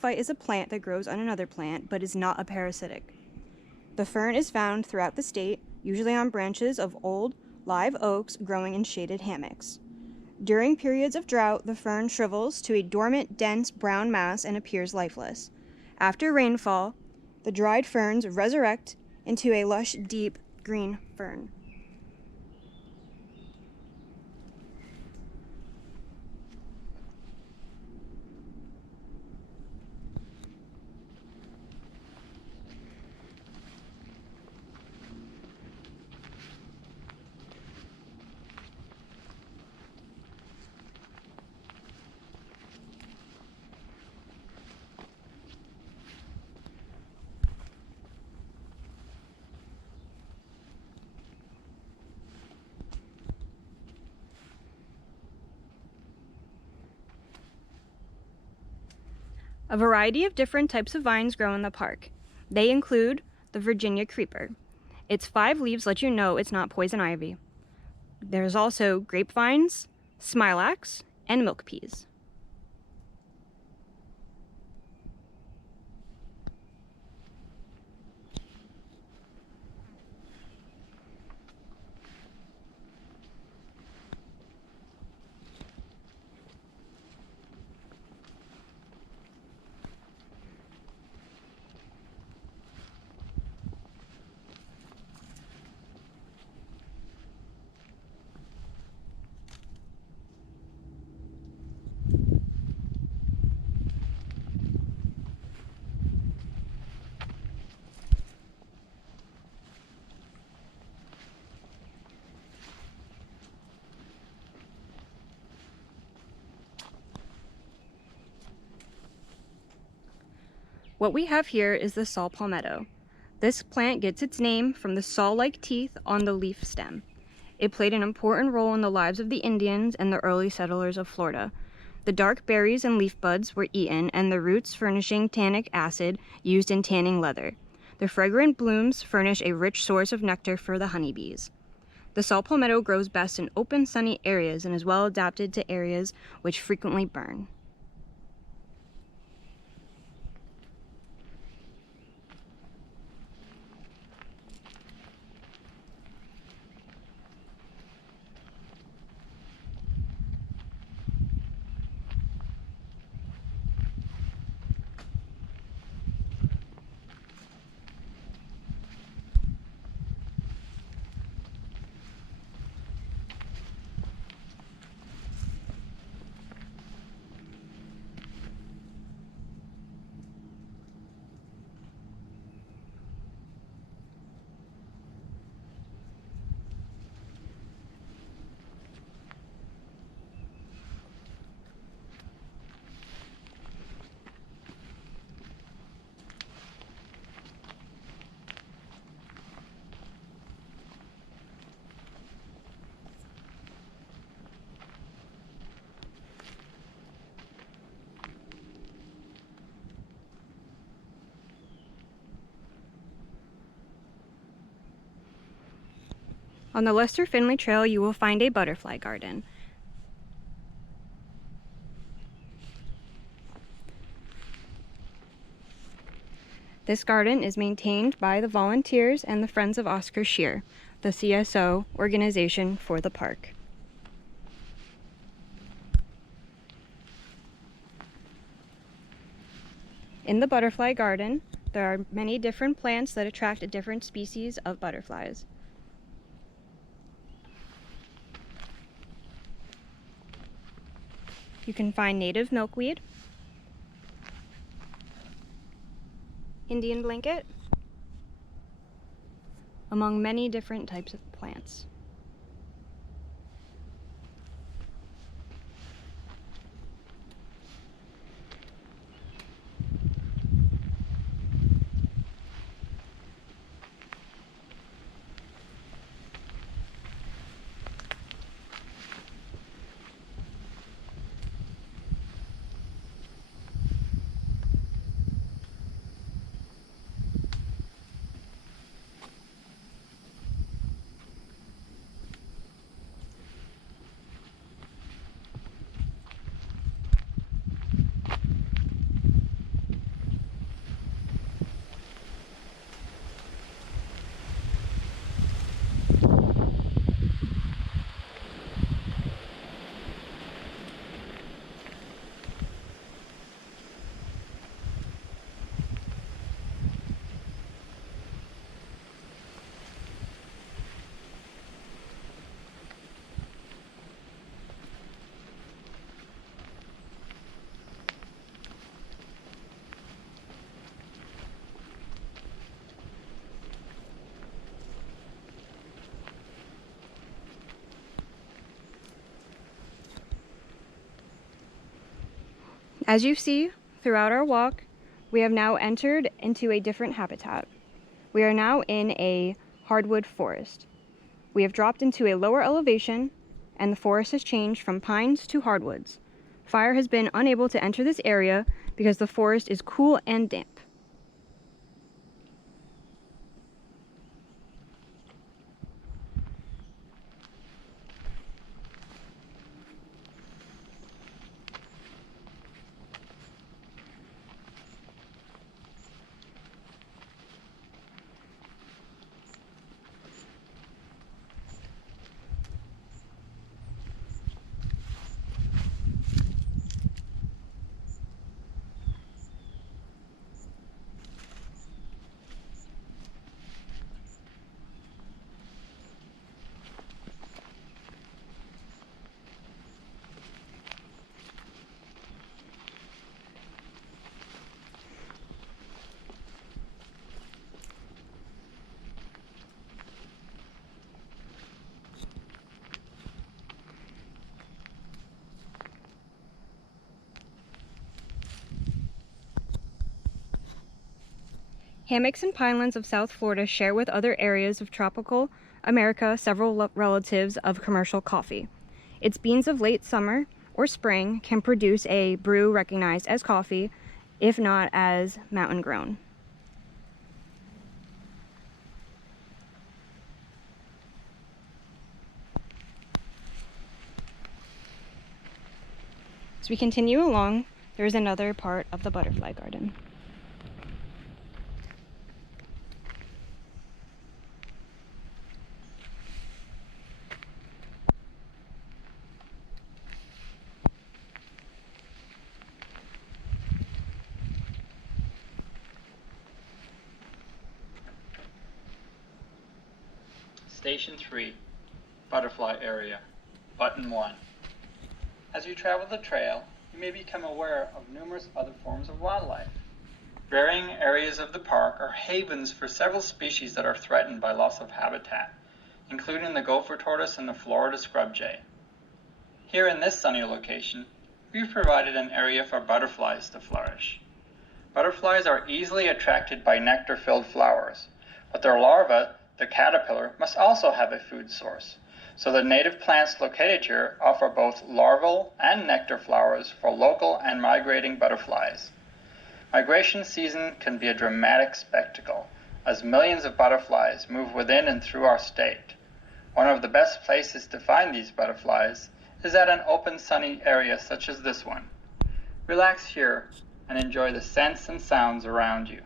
Phyte is a plant that grows on another plant but is not a parasitic. The fern is found throughout the state, usually on branches of old, live oaks growing in shaded hammocks. During periods of drought, the fern shrivels to a dormant, dense brown mass and appears lifeless. After rainfall, the dried ferns resurrect into a lush, deep green fern. A variety of different types of vines grow in the park. They include the Virginia creeper. Its 5 leaves let you know it's not poison ivy. There's also grapevines, smilax, and milk peas. What we have here is the saw palmetto. This plant gets its name from the saw-like teeth on the leaf stem. It played an important role in the lives of the Indians and the early settlers of Florida. The dark berries and leaf buds were eaten, and the roots furnishing tannic acid used in tanning leather. The fragrant blooms furnish a rich source of nectar for the honeybees. The saw palmetto grows best in open, sunny areas and is well adapted to areas which frequently burn. On the Lester Finley Trail, you will find a butterfly garden. This garden is maintained by the volunteers and the Friends of Oscar Scheer, the CSO organization for the park. In the butterfly garden, there are many different plants that attract different species of butterflies. You can find native milkweed, Indian blanket, among many different types of plants. As you see throughout our walk, we have now entered into a different habitat. We are now in a hardwood forest. We have dropped into a lower elevation, and the forest has changed from pines to hardwoods. Fire has been unable to enter this area because the forest is cool and damp. Hammocks and pinelands of South Florida share with other areas of tropical America several relatives of commercial coffee. Its beans of late summer or spring can produce a brew recognized as coffee, if not as mountain grown. As we continue along, there is another part of the butterfly garden. Station 3, Butterfly Area, Button 1. As you travel the trail, you may become aware of numerous other forms of wildlife. Varying areas of the park are havens for several species that are threatened by loss of habitat, including the gopher tortoise and the Florida scrub jay. Here in this sunny location, we've provided an area for butterflies to flourish. Butterflies are easily attracted by nectar-filled flowers, but their larvae, the caterpillar, must also have a food source, so the native plants located here offer both larval and nectar flowers for local and migrating butterflies. Migration season can be a dramatic spectacle, as millions of butterflies move within and through our state. One of the best places to find these butterflies is at an open sunny area such as this one. Relax here and enjoy the scents and sounds around you.